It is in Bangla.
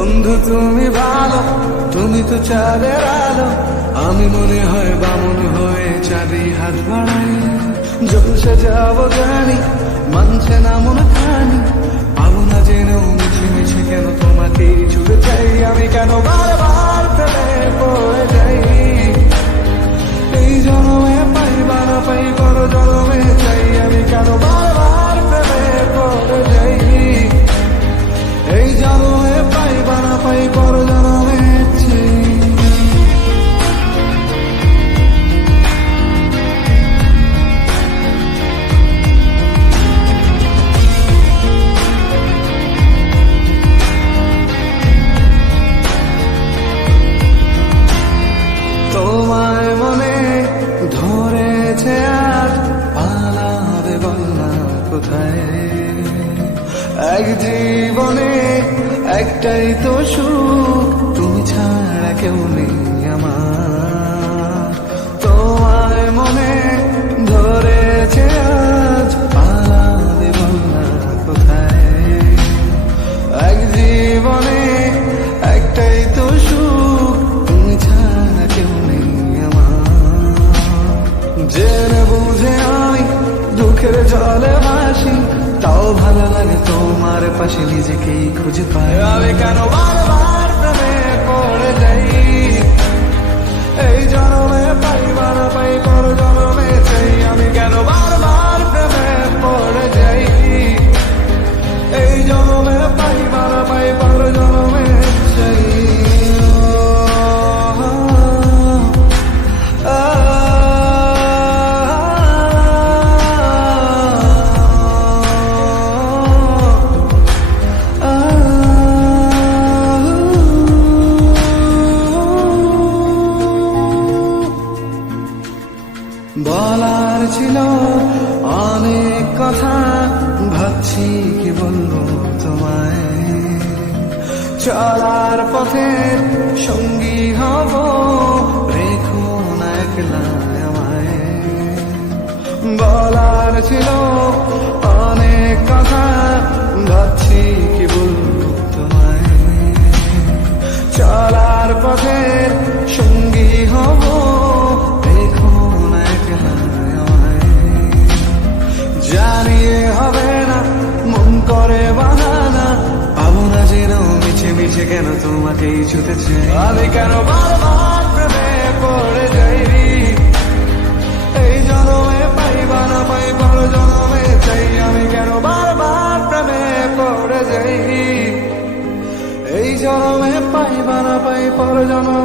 বন্ধু তুমি ভালো, তুমি তো চাঁদের আলো, আমি মনে হয় বামন হয়ে চাঁদি হাত বাড়াই। যখন সে যাবো জানি, মানছে না মন খানি, পাবো না জেনেও মিছে মিছে কেন তোমাকে ছুটে চাই। আমি কেন বারবার প্রেমে পড়ে যাই, এই জন্মে পাই বা না পাই পর জন্মে চাই। আমি কেন বারবার প্রেমে পড়ে যাই, এই জন্মে পাই বা না পাই পর জন্মে চাই। তোমায় মনে ধরেছে আজ, পালাবে বলনা কোথায়। এক জীবনে একটাই তো সুখ, তুমি ছাড়া কেউ নেই আমার। তোমায় মনে ধরেছে আজ, পালাবে বলনা কোথায়। এক জীবনে একটাই তো সুখ, তুমি ছাড়া কেউ নেই আমার। জেনে বুঝে আমি দুঃখের জলে ভাসি, তাও ভালো লাগে তোমার পাশে নিজেকেই খুঁজে পাই। আমি কেন বারবার প্রেমে পড়ে যাই, এই জন্মে পাই বা না পাই পর জন্মে চাই। আমি কেন বারবার প্রেমে পড়ে যাই, এই জন্মে পাই বা না পাই পর জন্মে চাই। বলার ছিল অনেক কথা, ভাবছি কি বলবো তোমায়। চলার পথে সঙ্গী হব, রেখো না একলা আমায়। বলার ছিল অনেক কথা, ভাবছি কি বলবো তোমায়। চলার পথে সঙ্গী হব, জানিয়ে হবে না মন করে বাহানা, পাবো না যেন মিছে মিছে কেন তোমাকেই ছুতে চাই। আমি কেন বারবার প্রেমে পড়ে যাই, এই জন্মে পাই বা না পাই পর জন্মে চাই। আমি কেন বারবার প্রেমে পড়ে যাই, এই জন্মে পাই বা না পাই পর জন্মে